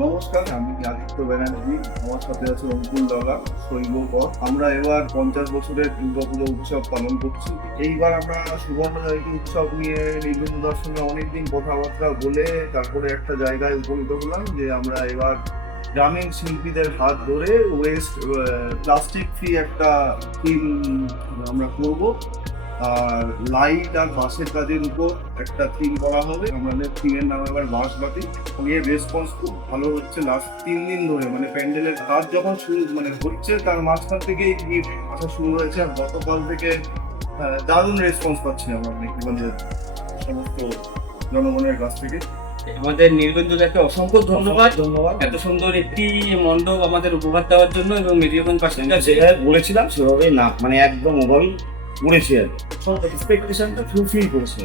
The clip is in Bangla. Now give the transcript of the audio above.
নমস্কার, আমি আদিত্য ব্যানার্জি। আমার সাথে আছে অঙ্কুল দাদা, শৈবকর। আমরা এবার 50 বছরের দুর্গাপুজো উৎসব পালন করছি। এইবার আমরা সুবর্ণ জয়ন্তী উৎসব নিয়ে নির্গুণদার সঙ্গে অনেকদিন কথাবার্তা বলে তারপরে একটা জায়গায় উপনীত হলাম যে আমরা এবার গ্রামীণ শিল্পীদের হাত ধরে ওয়েস্ট প্লাস্টিক ফ্রি একটা থিম আমরা করব। আর লাইট আর বাঁশের কাজের উপর একটা থিম করা হবে। আমাদের থিমের নাম এবার বাঁশবাতি। এর রেসপন্স খুব ভালো হচ্ছে। লাস্ট 3 দিন ধরে মানে প্যান্ডেলের কাজ যখন শুরু মানে হচ্ছে তার মাঝখান থেকেই গিফট আসা শুরু হয়েছে। আর গতকাল থেকে দারুণ রেসপন্স পাচ্ছি আমরা আমাদের সমস্ত জনগণের কাছ থেকে। আমাদের নীলগঞ্জকে অসংখ্য ধন্যবাদ এত সুন্দর একটি মণ্ডপ আমাদের উপহার দেওয়ার জন্য এবং মেরিয়গঞ্জ পাশে যেভাবে বলেছিলাম সেভাবেই না, মানে একদম ওভারঅল করেছি আর কি। সব এক্সপেকটেশনটা ফুলফিল করেছে।